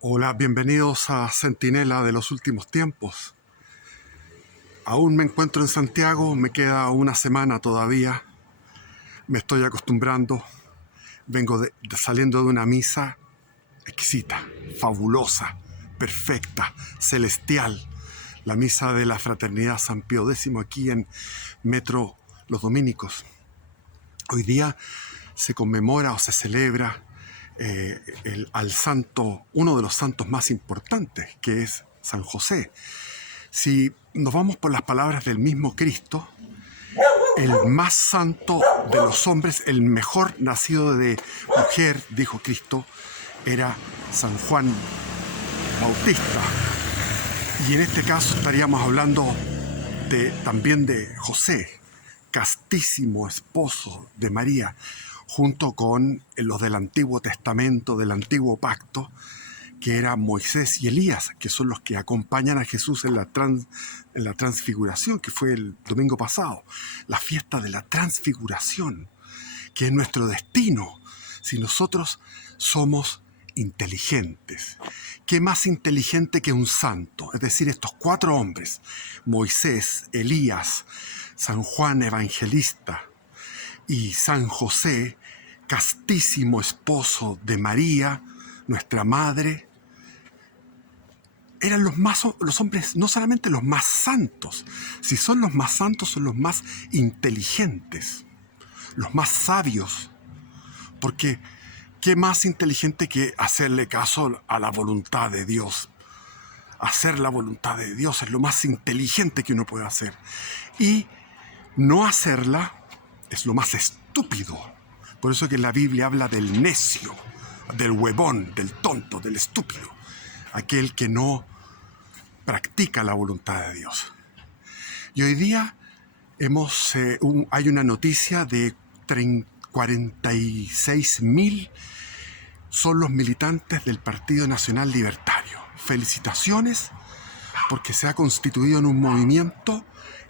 Hola, bienvenidos a Centinela de los últimos tiempos. Aún me encuentro en Santiago, me queda una semana todavía. Me estoy acostumbrando. Vengo saliendo de una misa exquisita, fabulosa, perfecta, celestial. La misa de la Fraternidad San Pío X aquí en Metro Los Dominicos. Hoy día se conmemora o se celebra al santo, uno de los santos más importantes, que es San José. Si nos vamos por las palabras del mismo Cristo, el más santo de los hombres, el mejor nacido de mujer, dijo Cristo, era San Juan Bautista. Y en este caso estaríamos hablando también de José, castísimo esposo de María, junto con los del Antiguo Testamento, del Antiguo Pacto, que eran Moisés y Elías, que son los que acompañan a Jesús en la transfiguración, que fue el domingo pasado, la fiesta de la transfiguración, que es nuestro destino, si nosotros somos inteligentes. ¿Qué más inteligente que un santo? Es decir, estos 4 hombres, Moisés, Elías, San Juan Evangelista y San José, castísimo esposo de María, nuestra madre, eran los hombres, no solamente los más santos, si son los más santos, son los más inteligentes, los más sabios, porque ¿qué más inteligente que hacerle caso a la voluntad de Dios? Hacer la voluntad de Dios es lo más inteligente que uno puede hacer. Y no hacerla es lo más estúpido. Por eso que la Biblia habla del necio, del huevón, del tonto, del estúpido, aquel que no practica la voluntad de Dios. Y hoy día hay una noticia de 46.000 son los militantes del Partido Nacional Libertario. Felicitaciones, porque se ha constituido en un movimiento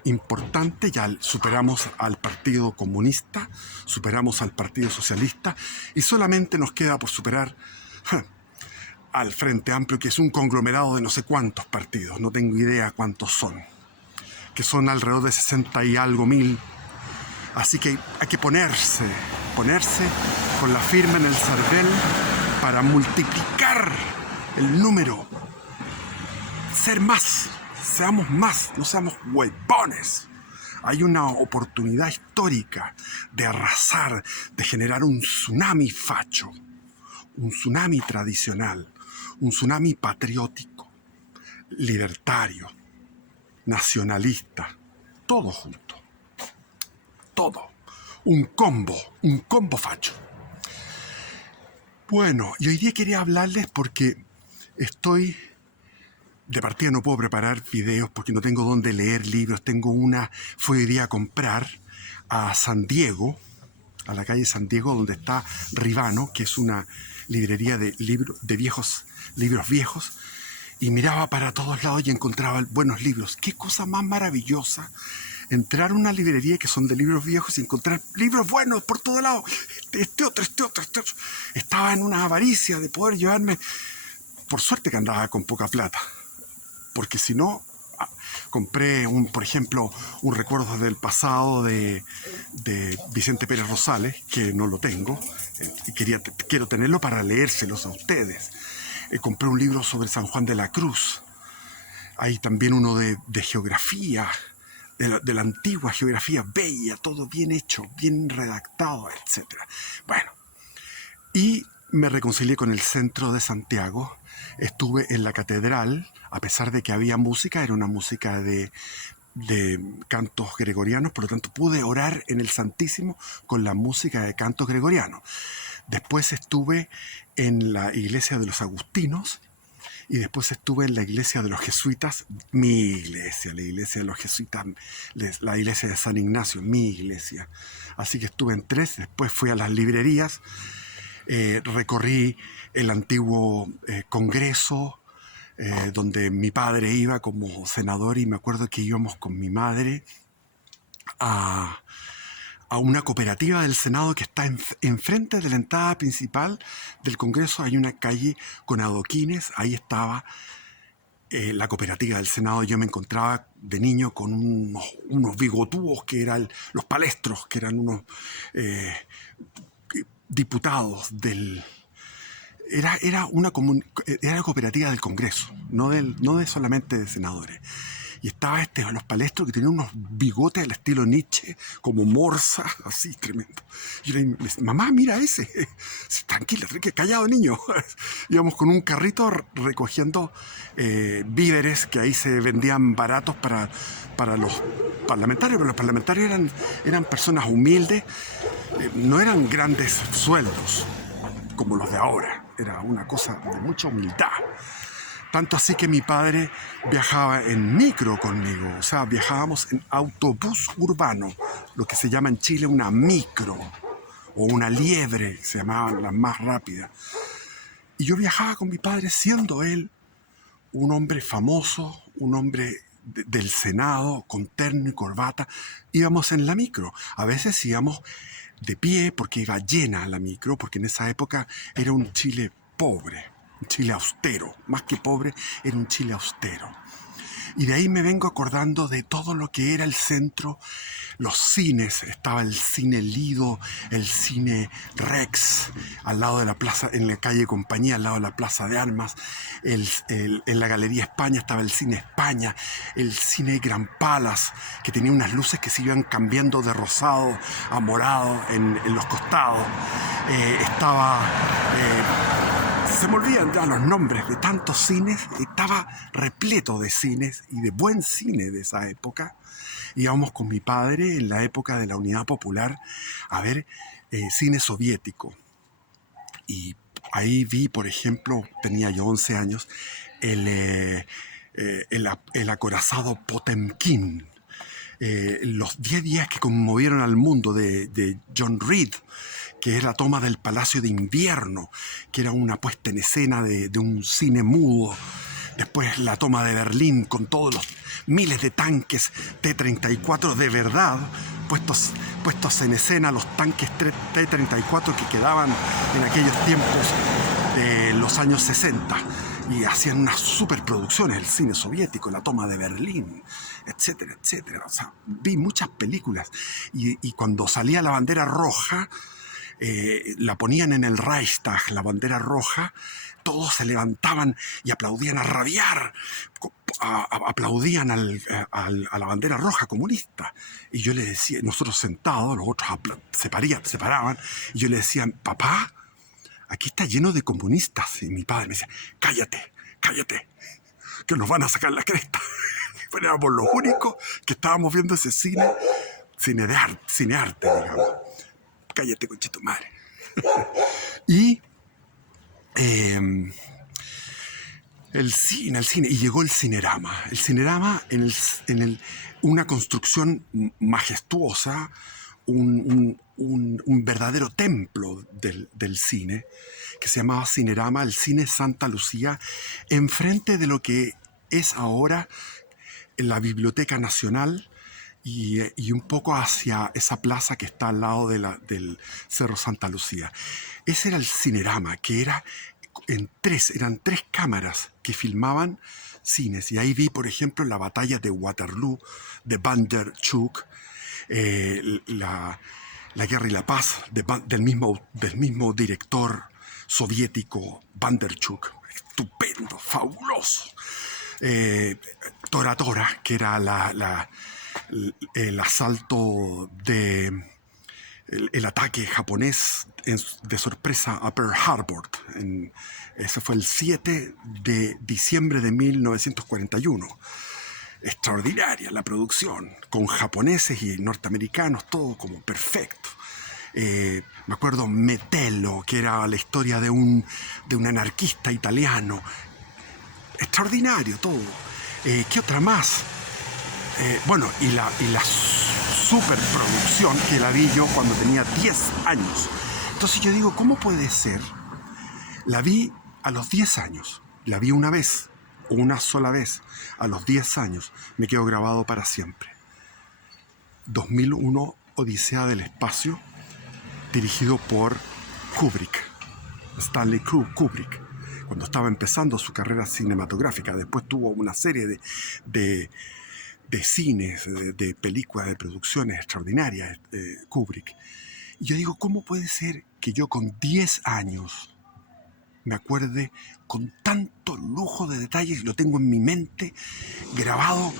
importante. Ya superamos al Partido Comunista, superamos al Partido Socialista y solamente nos queda por superar al Frente Amplio, que es un conglomerado de no sé cuántos partidos, no tengo idea cuántos son, que son alrededor de 60 y algo mil. Así que hay que ponerse con la firma en el cervel para multiplicar el número, ser más, seamos más, no seamos huevones. Hay una oportunidad histórica de arrasar, de generar un tsunami facho, un tsunami tradicional, un tsunami patriótico, libertario, nacionalista, todo junto, todo, un combo facho. Bueno, y hoy día quería hablarles porque de partida no puedo preparar videos porque no tengo dónde leer libros. Fui hoy día a comprar a San Diego, a la calle San Diego, donde está Ribano, que es una librería de libros viejos, y miraba para todos lados y encontraba buenos libros. Qué cosa más maravillosa entrar a una librería que son de libros viejos y encontrar libros buenos por todo lado. Este otro. Estaba en una avaricia de poder llevarme. Por suerte que andaba con poca plata, porque si no, compré, por ejemplo, un recuerdo del pasado de Vicente Pérez Rosales, que no lo tengo, y quiero tenerlo para leérselos a ustedes. Compré un libro sobre San Juan de la Cruz. Hay también uno de geografía, de la antigua geografía bella, todo bien hecho, bien redactado, etc. Bueno, y me reconcilié con el centro de Santiago. Estuve en la catedral, a pesar de que había música, era una música de cantos gregorianos, por lo tanto pude orar en el Santísimo con la música de cantos gregorianos. Después estuve en la iglesia de los agustinos y después estuve en la iglesia de los jesuitas, mi iglesia, la iglesia de los jesuitas, la iglesia de San Ignacio, mi iglesia. Así que estuve en 3, después fui a las librerías, recorrí el antiguo Congreso, donde mi padre iba como senador, y me acuerdo que íbamos con mi madre a a una cooperativa del Senado que está enfrente de la entrada principal del Congreso. Hay una calle con adoquines, ahí estaba la cooperativa del Senado. Yo me encontraba de niño con unos bigotúos que eran los palestros, que eran unos diputados del... Era una cooperativa del Congreso, no de solamente de senadores. Y estaba los palestros que tenían unos bigotes al estilo Nietzsche, como morsa, así tremendo. Y yo le decía, mamá, mira ese. Tranquila, callado niño. Íbamos con un carrito recogiendo víveres que ahí se vendían baratos para los parlamentarios, pero los parlamentarios eran personas humildes, no eran grandes sueldos como los de ahora. Era una cosa de mucha humildad. Tanto así que mi padre viajaba en micro conmigo, o sea, viajábamos en autobús urbano, lo que se llama en Chile una micro, o una liebre, se llamaban las más rápidas. Y yo viajaba con mi padre siendo él un hombre famoso, un hombre del Senado, con terno y corbata. Íbamos en la micro, a veces íbamos de pie porque iba llena la micro, porque en esa época era un Chile pobre. Un Chile austero, más que pobre, era un Chile austero. Y de ahí me vengo acordando de todo lo que era el centro, los cines. Estaba el cine Lido, el cine Rex, al lado de la plaza, en la calle Compañía, al lado de la Plaza de Armas. En la Galería España estaba el cine España, el cine Gran Palace, que tenía unas luces que se iban cambiando de rosado a morado en los costados. Se me olvidan ya los nombres de tantos cines. Estaba repleto de cines y de buen cine de esa época. Íbamos con mi padre en la época de la Unidad Popular a ver cine soviético. Y ahí vi, por ejemplo, tenía yo 11 años, el acorazado Potemkin. Los 10 días que conmovieron al mundo de John Reed, que es la toma del Palacio de Invierno, que era una puesta en escena de un cine mudo. Después la toma de Berlín con todos los miles de tanques T-34 de verdad puestos en escena, los tanques T-34 que quedaban en aquellos tiempos de los años 60. Y hacían unas superproducciones, el cine soviético, la toma de Berlín, etcétera, etcétera. O sea, vi muchas películas. Y cuando salía la bandera roja, la ponían en el Reichstag, la bandera roja, todos se levantaban y aplaudían a rabiar, aplaudían a la bandera roja comunista. Y yo le decía, nosotros sentados, los otros se paraban, y yo le decía, papá, aquí está lleno de comunistas. Y mi padre me decía, cállate, que nos van a sacar la cresta. Pero éramos los únicos que estábamos viendo ese cine de arte, digamos. Cállate, conchito madre. Y el cine, y llegó el Cinerama. El Cinerama una construcción majestuosa, un verdadero templo del cine, que se llamaba Cinerama, el Cine Santa Lucía, enfrente de lo que es ahora la Biblioteca Nacional, y un poco hacia esa plaza que está al lado del Cerro Santa Lucía. Ese era el Cinerama, que eran tres cámaras que filmaban cines. Y ahí vi, por ejemplo, la batalla de Waterloo de Bondarchuk, la Guerra y la Paz del mismo director soviético Bondarchuk. Estupendo, fabuloso. Tora Tora, que era el asalto el ataque japonés de sorpresa a Pearl Harbor. Ese fue el 7 de diciembre de 1941. Extraordinaria la producción, con japoneses y norteamericanos, todo como perfecto. Me acuerdo Metello, que era la historia de un anarquista italiano. Extraordinario todo. ¿Qué otra más? Bueno, y la superproducción que la vi yo cuando tenía 10 años. Entonces yo digo, ¿cómo puede ser? La vi a los 10 años. La vi una vez, una sola vez. A los 10 años me quedó grabado para siempre. 2001, Odisea del Espacio, dirigido por Kubrick, Stanley Kubrick, cuando estaba empezando su carrera cinematográfica. Después tuvo una serie de cines, de películas, de producciones extraordinarias, Kubrick. Y yo digo, ¿cómo puede ser que yo con 10 años me acuerde con tanto lujo de detalles? Lo tengo en mi mente grabado,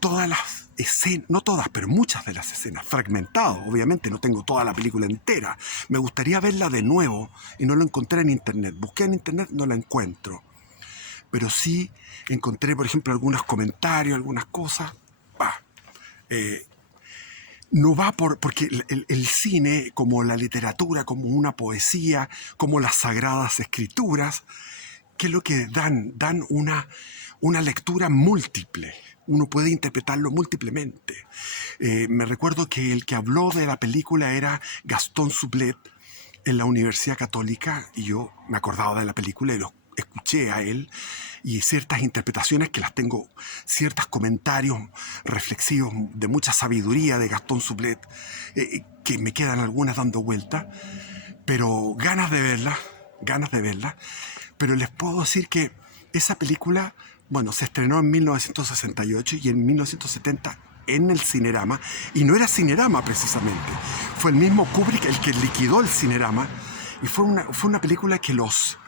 todas las escenas, no todas, pero muchas de las escenas, fragmentado. Obviamente no tengo toda la película entera. Me gustaría verla de nuevo y no la encontré en internet. Busqué en internet, no la encuentro. Pero sí encontré, por ejemplo, algunos comentarios, algunas cosas. No va porque el cine, como la literatura, como una poesía, como las sagradas escrituras, ¿qué es lo que dan? Dan una lectura múltiple. Uno puede interpretarlo múltiplemente. Me recuerdo que el que habló de la película era Gastón Sublet en la Universidad Católica, y yo me acordaba de la película y lo escuché a él, y ciertas interpretaciones que las tengo, ciertos comentarios reflexivos de mucha sabiduría de Gastón Sublet, que me quedan algunas dando vuelta, pero ganas de verla. Pero les puedo decir que esa película, bueno, se estrenó en 1968 y en 1970 en el Cinerama, y no era Cinerama precisamente, fue el mismo Kubrick el que liquidó el Cinerama, y fue una película que los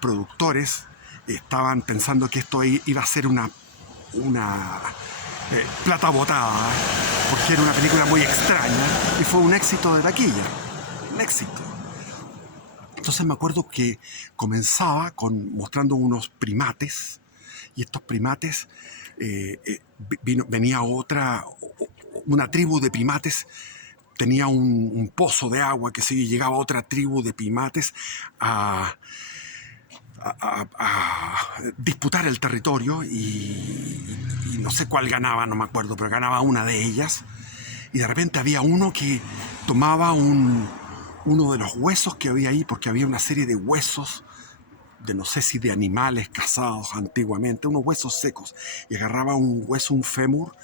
productores estaban pensando que esto iba a ser una plata botada, porque era una película muy extraña, y fue un éxito de taquilla, un éxito. Entonces me acuerdo que comenzaba mostrando unos primates, y estos primates, venía una tribu de primates, tenía un pozo de agua, que si llegaba otra tribu de primates a disputar el territorio, y no sé cuál ganaba, no me acuerdo, pero ganaba una de ellas, y de repente había uno que tomaba uno de los huesos que había ahí, porque había una serie de huesos de no sé si de animales cazados antiguamente, unos huesos secos, y agarraba un hueso, un fémur,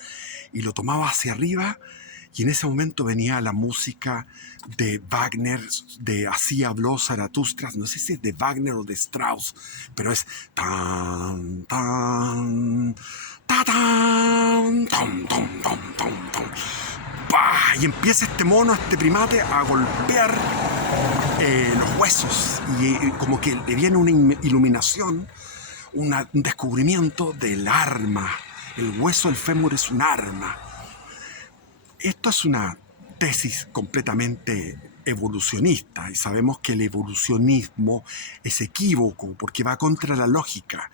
y lo tomaba hacia arriba, y en ese momento venía la música de Wagner, de Así habló Zaratustra, no sé si es de Wagner o de Strauss, pero es tan, tan, ta, tan, tom, tom, tom, tom, tom. ¡Pah! Y empieza este primate a golpear los huesos, y como que le viene una iluminación, un descubrimiento del arma. El hueso, el fémur, es un arma. Esto es una tesis completamente evolucionista, y sabemos que el evolucionismo es equívoco porque va contra la lógica.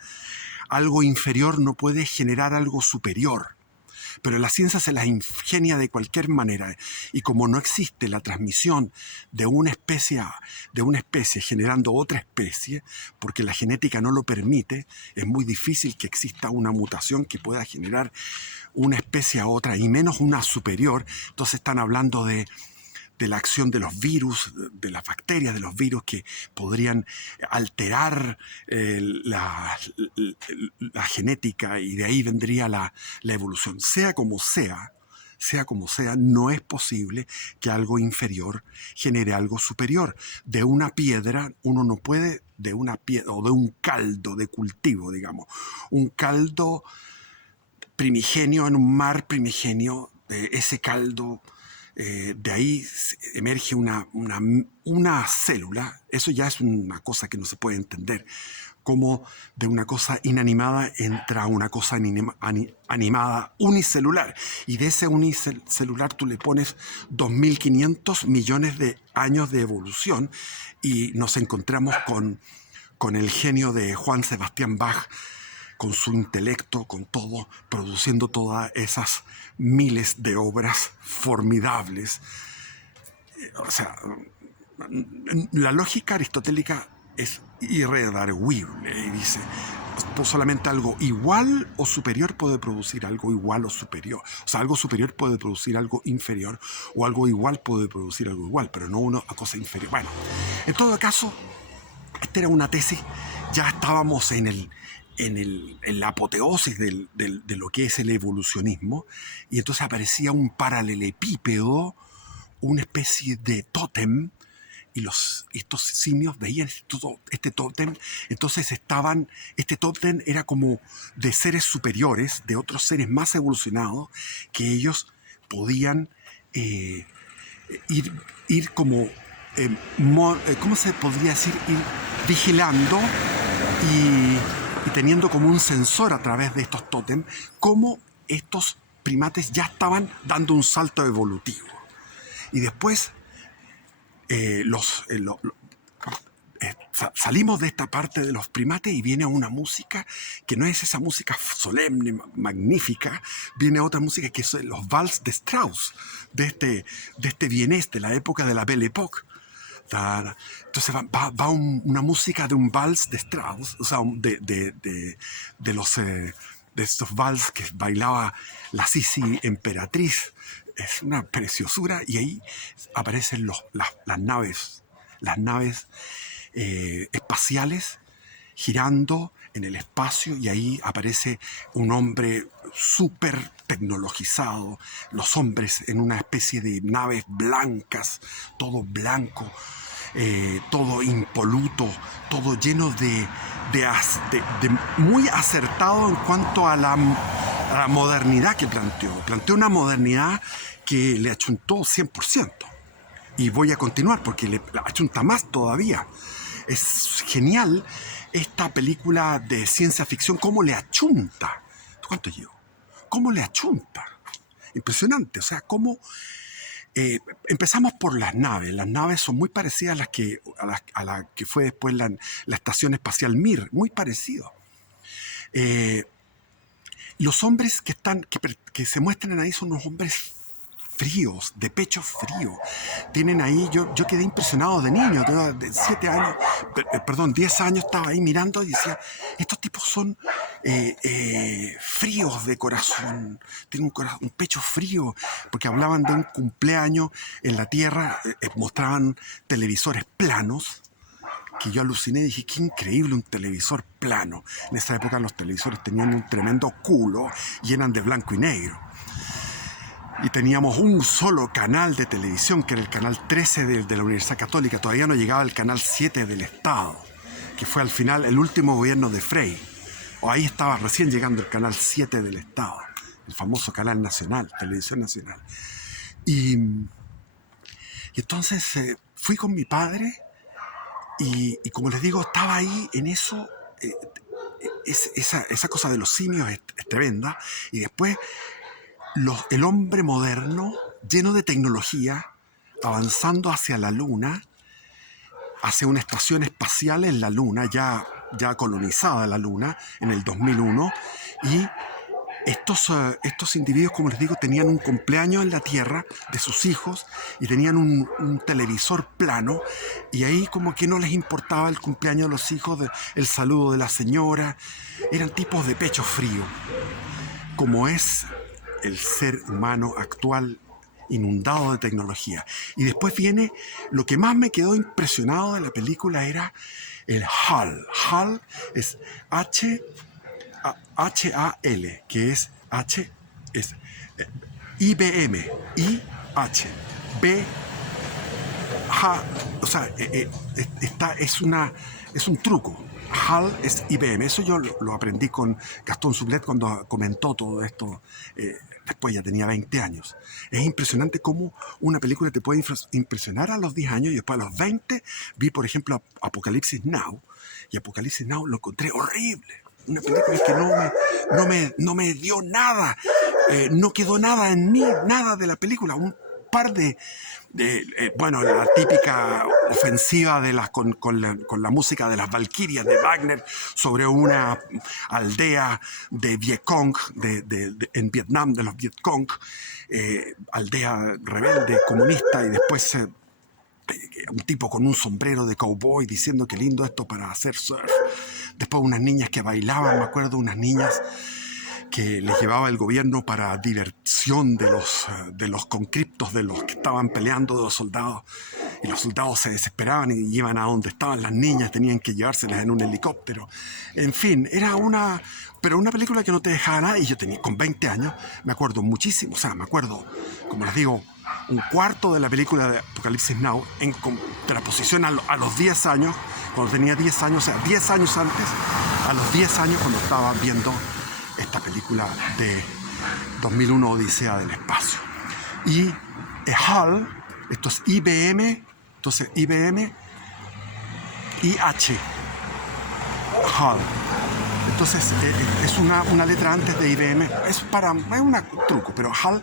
Algo inferior no puede generar algo superior. Pero la ciencia se las ingenia de cualquier manera, y como no existe la transmisión de una especie generando otra especie, porque la genética no lo permite, es muy difícil que exista una mutación que pueda generar una especie a otra, y menos una superior. Entonces están hablando de la acción de los virus, de las bacterias de los virus, que podrían alterar la genética, y de ahí vendría la evolución. Sea como sea, no es posible que algo inferior genere algo superior. De una piedra, uno no puede, de una piedra o de un caldo de cultivo, digamos, un caldo primigenio en un mar primigenio, ese caldo, de ahí emerge una célula. Eso ya es una cosa que no se puede entender, como de una cosa inanimada entra una cosa animada unicelular, y de ese unicelular tú le pones 2.500 millones de años de evolución, y nos encontramos con el genio de Juan Sebastián Bach, con su intelecto, con todo, produciendo todas esas miles de obras formidables. O sea, la lógica aristotélica es irredarguible, y dice, pues solamente algo igual o superior puede producir algo igual o superior. O sea, algo superior puede producir algo inferior, o algo igual puede producir algo igual, pero no una cosa inferior. Bueno, en todo caso, esta era una tesis. Ya estábamos en en la apoteosis de lo que es el evolucionismo, y entonces aparecía un paralelepípedo, una especie de tótem, y estos simios veían este tótem, entonces este tótem era como de seres superiores, de otros seres más evolucionados, que ellos podían ir como, ¿cómo se podría decir? Ir vigilando y teniendo como un sensor a través de estos tótem, cómo estos primates ya estaban dando un salto evolutivo. Y después salimos de esta parte de los primates y viene una música que no es esa música solemne, magnífica, viene otra música que son los vals de Strauss, de este vienés de la época de la Belle Époque. Entonces va una música de un vals de Strauss, o sea, de estos vals que bailaba la Sisi emperatriz. Es una preciosura, y ahí aparecen las naves espaciales girando en el espacio, y ahí aparece un hombre súper tecnologizado, los hombres en una especie de naves blancas, todo blanco, todo impoluto, todo lleno de muy acertado en cuanto a la modernidad que planteó. Planteó una modernidad que le achuntó 100%. Y voy a continuar porque le achunta más todavía. Es genial esta película de ciencia ficción, cómo le achunta. ¿Cuánto llevo? ¿Cómo le achunta? Impresionante, o sea, cómo... empezamos por las naves. Las naves son muy parecidas a la que fue después la estación espacial Mir, muy parecido. Los hombres que se muestran ahí son unos hombres fríos, de pecho frío. Tienen ahí, yo quedé impresionado de niño, de 7 años, 10 años estaba ahí mirando y decía, estos tipos son fríos de corazón, tienen un pecho frío, porque hablaban de un cumpleaños en la Tierra, mostraban televisores planos, que yo aluciné y dije, qué increíble un televisor plano. En esa época los televisores tenían un tremendo culo y eran de blanco y negro. Y teníamos un solo canal de televisión, que era el canal 13 de la Universidad Católica. Todavía no llegaba el canal 7 del Estado, que fue al final el último gobierno de Frei. O ahí estaba recién llegando el canal 7 del Estado, el famoso canal nacional, televisión nacional. Y entonces fui con mi padre y como les digo, estaba ahí en eso. Esa cosa de los simios es tremenda. Y después el hombre moderno, lleno de tecnología, avanzando hacia la Luna, hacia una estación espacial en la Luna, ya colonizada la Luna, en el 2001, y estos individuos, como les digo, tenían un cumpleaños en la Tierra de sus hijos y tenían un televisor plano, y ahí como que no les importaba el cumpleaños de los hijos, el saludo de la señora. Eran tipos de pecho frío, como es el ser humano actual, inundado de tecnología. Y después viene, lo que más me quedó impresionado de la película era el HAL. HAL es H-A-L, que es IBM, I-H, B, H, o sea, es un truco. HAL es IBM. Eso yo lo aprendí con Gastón Sublet cuando comentó todo esto. Después ya tenía 20 años. Es impresionante cómo una película te puede impresionar a los 10 años, y después a los 20 vi, por ejemplo, Apocalipsis Now. Y Apocalipsis Now lo encontré horrible. Una película que no me dio nada. No quedó nada en mí, nada de la película. Un par bueno, la típica ofensiva con la música de las Valquirias de Wagner sobre una aldea de Vietcong, en Vietnam, de los Vietcong, aldea rebelde, comunista, y después un tipo con un sombrero de cowboy diciendo que lindo esto para hacer surf. Después unas niñas que bailaban, me acuerdo, unas niñas que les llevaba el gobierno para diversión de los conscriptos, de los que estaban peleando, de los soldados. y los soldados se desesperaban y iban a donde estaban las niñas, tenían que llevárselas en un helicóptero. En fin, pero una película que no te dejaba nada, y yo tenía, con 20 años, me acuerdo muchísimo, o sea, me acuerdo, como les digo, un cuarto de la película de Apocalipsis Now en contraposición a los 10 años, cuando tenía 10 años, o sea, 10 años antes, a los 10 años cuando estaba viendo esta película de 2001 Odisea del Espacio. Y HAL, esto es IBM, entonces IBM, IH, HAL. Entonces es una letra antes de IBM, es un truco, pero HAL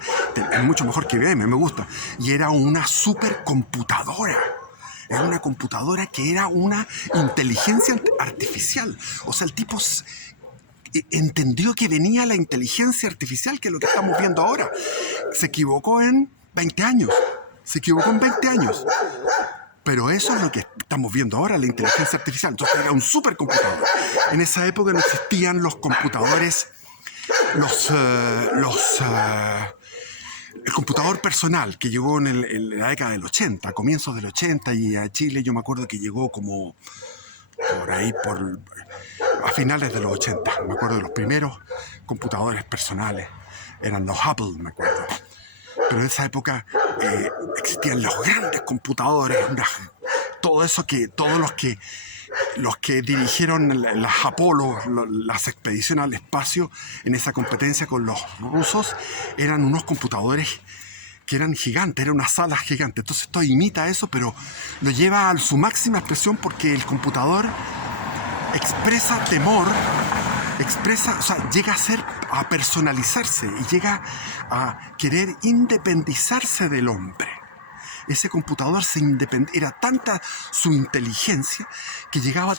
es mucho mejor que IBM, me gusta. Y era una supercomputadora. Era una computadora que era una inteligencia artificial. O sea, el tipo entendió que venía la inteligencia artificial, que es lo que estamos viendo ahora. Se equivocó en 20 años. Pero eso es lo que estamos viendo ahora, la inteligencia artificial. Entonces era un supercomputador. En esa época no existían los computadores, el computador personal que llegó en la década del 80, comienzos del 80, y a Chile yo me acuerdo que llegó como por ahí, a finales de los 80. Me acuerdo de los primeros computadores personales, eran los Apple, me acuerdo. Pero en esa época existían los grandes computadores, todos los que dirigieron las Apolo, las expediciones al espacio en esa competencia con los rusos, eran unos computadores que eran gigantes, eran unas salas gigantes. Entonces esto imita eso, pero lo lleva a su máxima expresión, porque el computador expresa temor, o sea, llega a personalizarse y llega a querer independizarse del hombre. Ese computador era tanta su inteligencia que llegó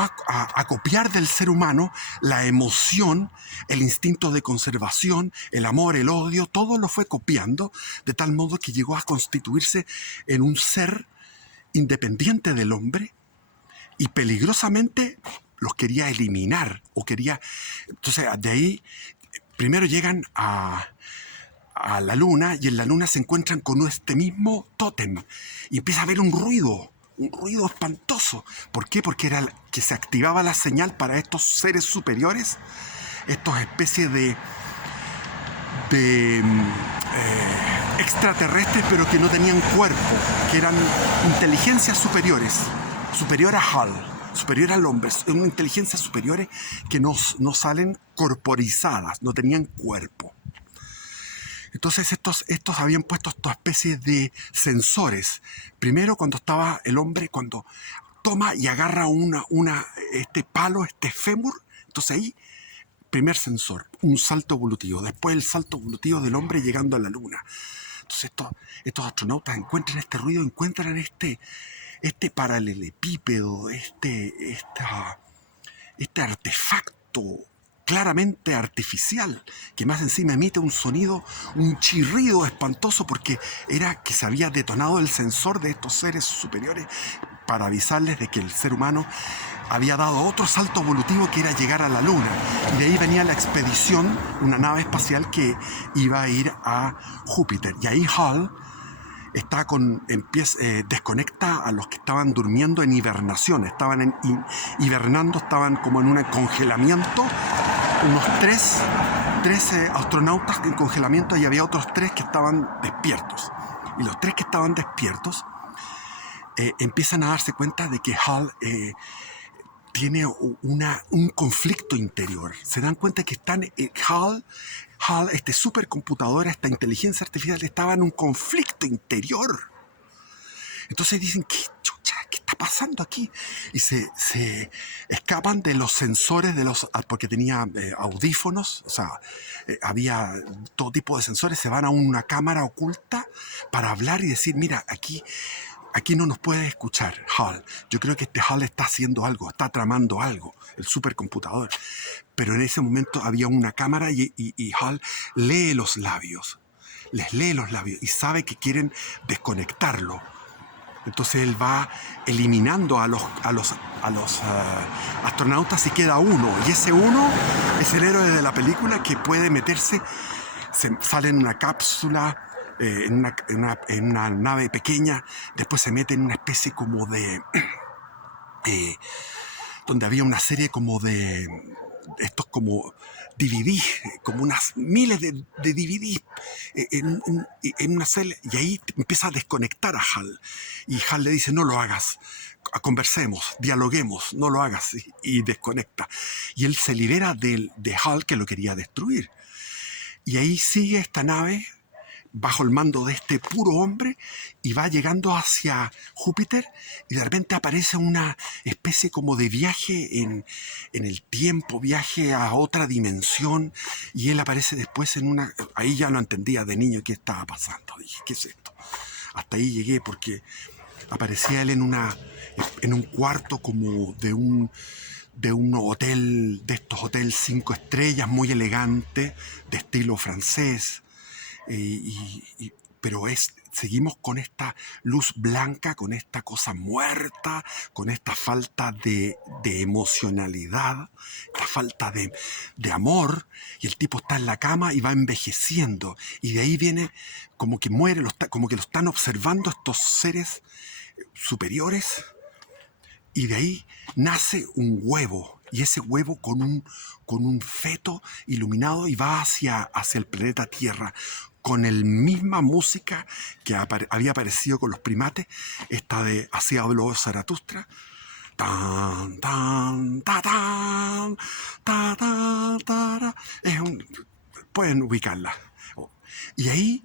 a copiar del ser humano la emoción, el instinto de conservación, el amor, el odio, todo lo fue copiando, de tal modo que llegó a constituirse en un ser independiente del hombre, y peligrosamente los quería eliminar, entonces de ahí primero llegan a la luna, y en la luna se encuentran con este mismo tótem y empieza a haber un ruido espantoso. ¿Por qué? Porque era que se activaba la señal para estos seres superiores, estas especies de extraterrestres, pero que no tenían cuerpo, que eran inteligencias superiores, superior a HAL, superior al hombre, una inteligencia superiores que no salen corporizadas, no tenían cuerpo. Entonces estos habían puesto esta especie de sensores. Primero, cuando estaba el hombre, cuando toma y agarra este palo, este fémur, entonces ahí, primer sensor, un salto evolutivo. Después el salto evolutivo del hombre llegando a la luna. Entonces estos astronautas encuentran este ruido, encuentran este paralelepípedo, este artefacto claramente artificial, que más encima emite un sonido, un chirrido espantoso, porque era que se había detonado el sensor de estos seres superiores para avisarles de que el ser humano había dado otro salto evolutivo, que era llegar a la luna. Y de ahí venía la expedición, una nave espacial que iba a ir a Júpiter. Y ahí Hall desconecta a los que estaban durmiendo en hibernación, estaban hibernando, estaban como en un congelamiento, unos 13 astronautas en congelamiento, y había otros 3 que estaban despiertos. Y los 3 que estaban despiertos empiezan a darse cuenta de que Hal tiene un conflicto interior. Se dan cuenta que Hal, este supercomputadora, esta inteligencia artificial, estaba en un conflicto interior. Entonces dicen, ¿qué está pasando aquí? Y se escapan de los sensores, porque tenía audífonos, o sea, había todo tipo de sensores. Se van a una cámara oculta para hablar y decir, mira, aquí no nos puede escuchar Hal. Yo creo que este Hal está haciendo algo, está tramando algo, el supercomputador. Pero en ese momento había una cámara y Hal lee los labios. Les lee los labios y sabe que quieren desconectarlo. Entonces él va eliminando a los astronautas, y queda uno. Y ese uno es el héroe de la película, que puede meterse, sale en una cápsula en una nave pequeña, después se mete en una especie como de... donde había una serie como de estos como DVD, como unas miles de DVD en una celda, y ahí empieza a desconectar a Hal. Y Hal le dice, no lo hagas, conversemos, dialoguemos, no lo hagas, y desconecta. Y él se libera de Hal, que lo quería destruir. Y ahí sigue esta nave bajo el mando de este puro hombre y va llegando hacia Júpiter, y de repente aparece una especie como de viaje en el tiempo, viaje a otra dimensión, y él aparece después en una... Ahí ya no entendía de niño qué estaba pasando. Dije, ¿qué es esto? Hasta ahí llegué porque aparecía él en un cuarto como de un hotel, de estos hoteles 5 estrellas, muy elegante, de estilo francés. Pero seguimos con esta luz blanca, con esta cosa muerta, con esta falta de emocionalidad, esta falta de amor, y el tipo está en la cama y va envejeciendo, y de ahí viene como que muere, como que lo están observando estos seres superiores, y de ahí nace un huevo, y ese huevo con un feto iluminado, y va hacia el planeta Tierra con la misma música que había aparecido con los primates, esta de Así habló Zaratustra. Tan, tan, ta, tan, ta, ta, ta, ta. Pueden ubicarla. Y ahí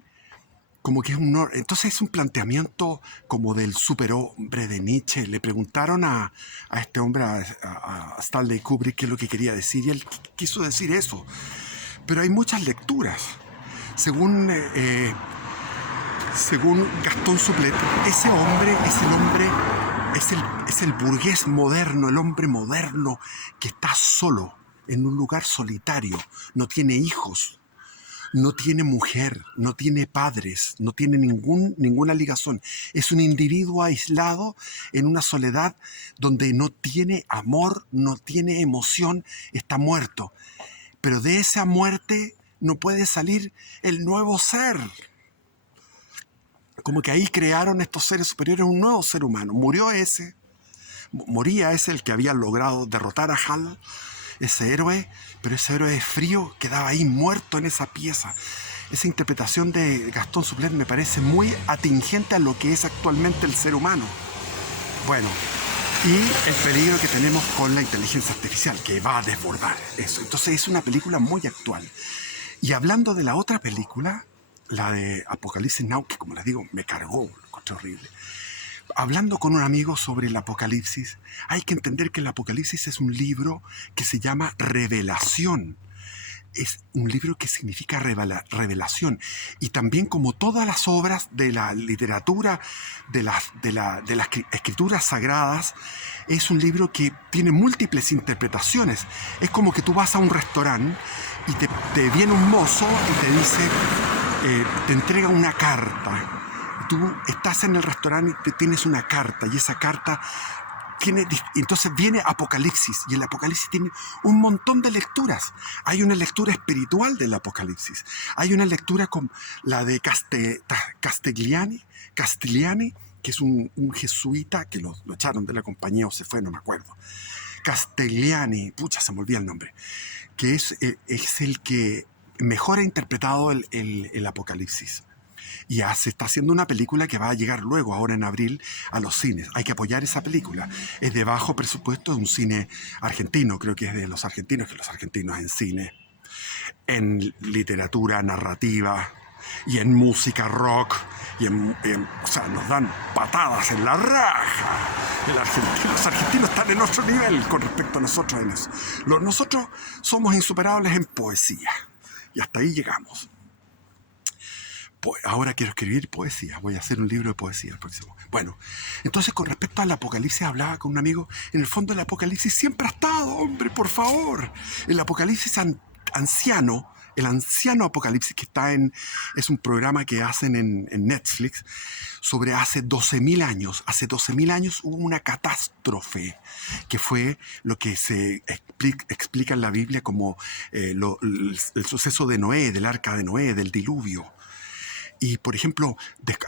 como que entonces es un planteamiento como del superhombre de Nietzsche. Le preguntaron a este hombre, a Stanley Kubrick, qué es lo que quería decir, y él quiso decir eso. Pero hay muchas lecturas. Según Gastón Suplet, ese hombre es el hombre, es el burgués moderno, el hombre moderno que está solo, en un lugar solitario, no tiene hijos, no tiene mujer, no tiene padres, no tiene ninguna ligación. Es un individuo aislado en una soledad donde no tiene amor, no tiene emoción, está muerto. Pero de esa muerte no puede salir el nuevo ser. Como que ahí crearon estos seres superiores un nuevo ser humano. Moría ese, el que había logrado derrotar a Hal, ese héroe, pero ese héroe frío quedaba ahí muerto en esa pieza. Esa interpretación de Gastón Suplet me parece muy atingente a lo que es actualmente el ser humano. Bueno, y el peligro que tenemos con la inteligencia artificial, que va a desbordar eso. Entonces es una película muy actual. Y hablando de la otra película, la de Apocalipsis Now, que como les digo, me cargó, lo encontré horrible. Hablando con un amigo sobre el Apocalipsis, hay que entender que el Apocalipsis es un libro que se llama Revelación. Es un libro que significa revelación. Y también, como todas las obras de la literatura, de las escrituras sagradas, es un libro que tiene múltiples interpretaciones. Es como que tú vas a un restaurante y te viene un mozo y te dice, te entrega una carta. Tú estás en el restaurante y tienes una carta, y esa carta entonces viene Apocalipsis, y el Apocalipsis tiene un montón de lecturas. Hay una lectura espiritual del Apocalipsis, hay una lectura como la de Castigliani, que es un jesuita que lo echaron de la compañía o se fue, no me acuerdo. Castigliani, se me olvida el nombre, que es el que mejor ha interpretado el Apocalipsis. Y ya se está haciendo una película que va a llegar luego, ahora en abril, a los cines. Hay que apoyar esa película. Es de bajo presupuesto, de un cine argentino, creo que es de los argentinos, que los argentinos en cine, en literatura narrativa y en música rock, o sea, nos dan patadas en la raja. Los argentinos están en otro nivel con respecto a nosotros en eso. Nosotros somos insuperables en poesía, y hasta ahí llegamos. Ahora quiero escribir poesía, voy a hacer un libro de poesía el próximo. Bueno, entonces con respecto al Apocalipsis, hablaba con un amigo. En el fondo el Apocalipsis siempre ha estado, hombre, por favor. El Apocalipsis anciano, el anciano Apocalipsis, que es un programa que hacen en Netflix sobre hace 12.000 años. Hace 12.000 años hubo una catástrofe que fue lo que se explica en la Biblia como el suceso de Noé, del arca de Noé, del diluvio. Y, por ejemplo,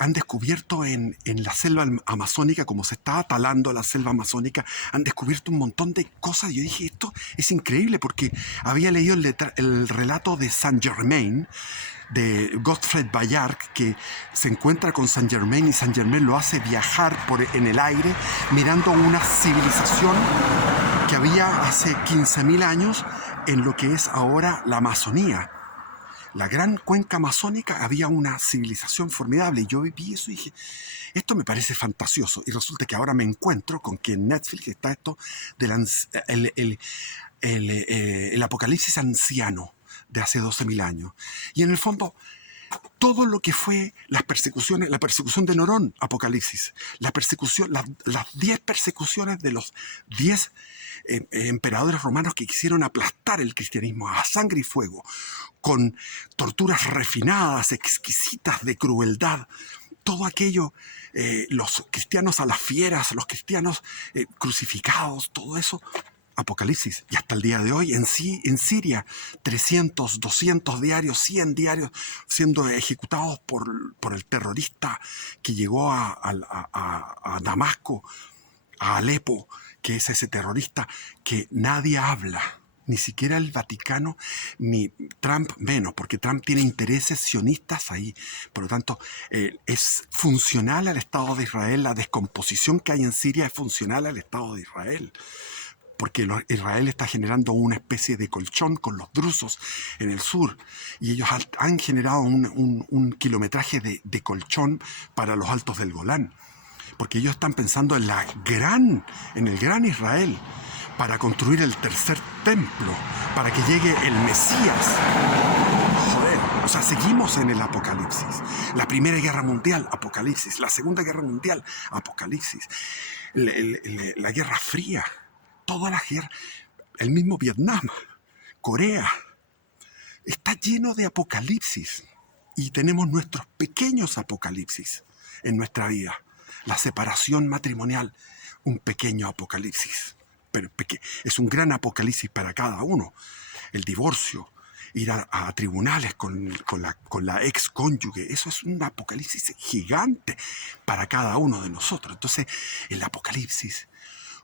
han descubierto en la selva amazónica, como se está talando la selva amazónica, han descubierto un montón de cosas. Yo dije, esto es increíble, porque había leído el relato de Saint Germain, de Godfrey Bayard, que se encuentra con Saint Germain y Saint Germain lo hace viajar en el aire mirando una civilización que había hace 15.000 años en lo que es ahora la Amazonía. La gran cuenca amazónica, había una civilización formidable, y yo vi eso y dije, esto me parece fantasioso. Y resulta que ahora me encuentro con que en Netflix está esto del el apocalipsis anciano de hace 12.000 años. Y en el fondo, todo lo que fue las persecuciones, la persecución de Nerón, Apocalipsis, la persecución, las 10 persecuciones de los 10 emperadores romanos que quisieron aplastar el cristianismo a sangre y fuego, con torturas refinadas, exquisitas de crueldad, todo aquello, los cristianos a las fieras, los cristianos crucificados, todo eso. Apocalipsis. Y hasta el día de hoy, en Siria, 300, 200 diarios, 100 diarios siendo ejecutados por el terrorista que llegó a Damasco, a Alepo, que es ese terrorista que nadie habla. Ni siquiera el Vaticano, ni Trump menos, porque Trump tiene intereses sionistas ahí. Por lo tanto, es funcional al Estado de Israel. La descomposición que hay en Siria es funcional al Estado de Israel, porque Israel está generando una especie de colchón con los drusos en el sur, y ellos han generado un kilometraje de colchón para los altos del Golán, porque ellos están pensando en el gran Israel, para construir el tercer templo, para que llegue el Mesías. Joder, o sea, seguimos en el Apocalipsis. La Primera Guerra Mundial, Apocalipsis. La Segunda Guerra Mundial, Apocalipsis. La Guerra Fría, toda la guerra, el mismo Vietnam, Corea, está lleno de apocalipsis. Y tenemos nuestros pequeños apocalipsis en nuestra vida. La separación matrimonial, un pequeño apocalipsis. Pero es un gran apocalipsis para cada uno. El divorcio, ir a tribunales con la ex cónyuge, eso es un apocalipsis gigante para cada uno de nosotros. Entonces, el apocalipsis,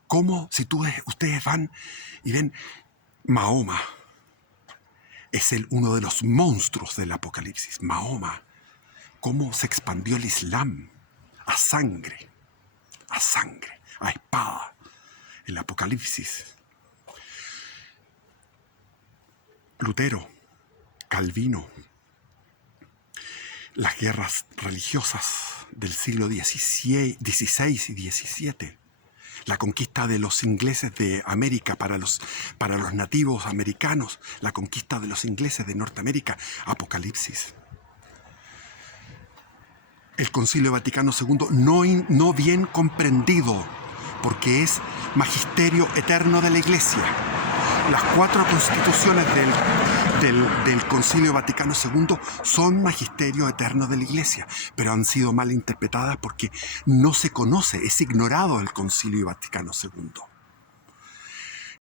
como si ustedes van y ven Mahoma, es uno de los monstruos del apocalipsis. Mahoma, cómo se expandió el Islam a sangre, a espada. El Apocalipsis. Lutero, Calvino, las guerras religiosas del siglo XVI y XVII, la conquista de los ingleses de América para los nativos americanos, la conquista de los ingleses de Norteamérica, Apocalipsis. El Concilio Vaticano II no bien comprendido, porque es magisterio eterno de la Iglesia. Las 4 constituciones del Concilio Vaticano II son magisterio eterno de la Iglesia, pero han sido mal interpretadas porque no se conoce, es ignorado el Concilio Vaticano II.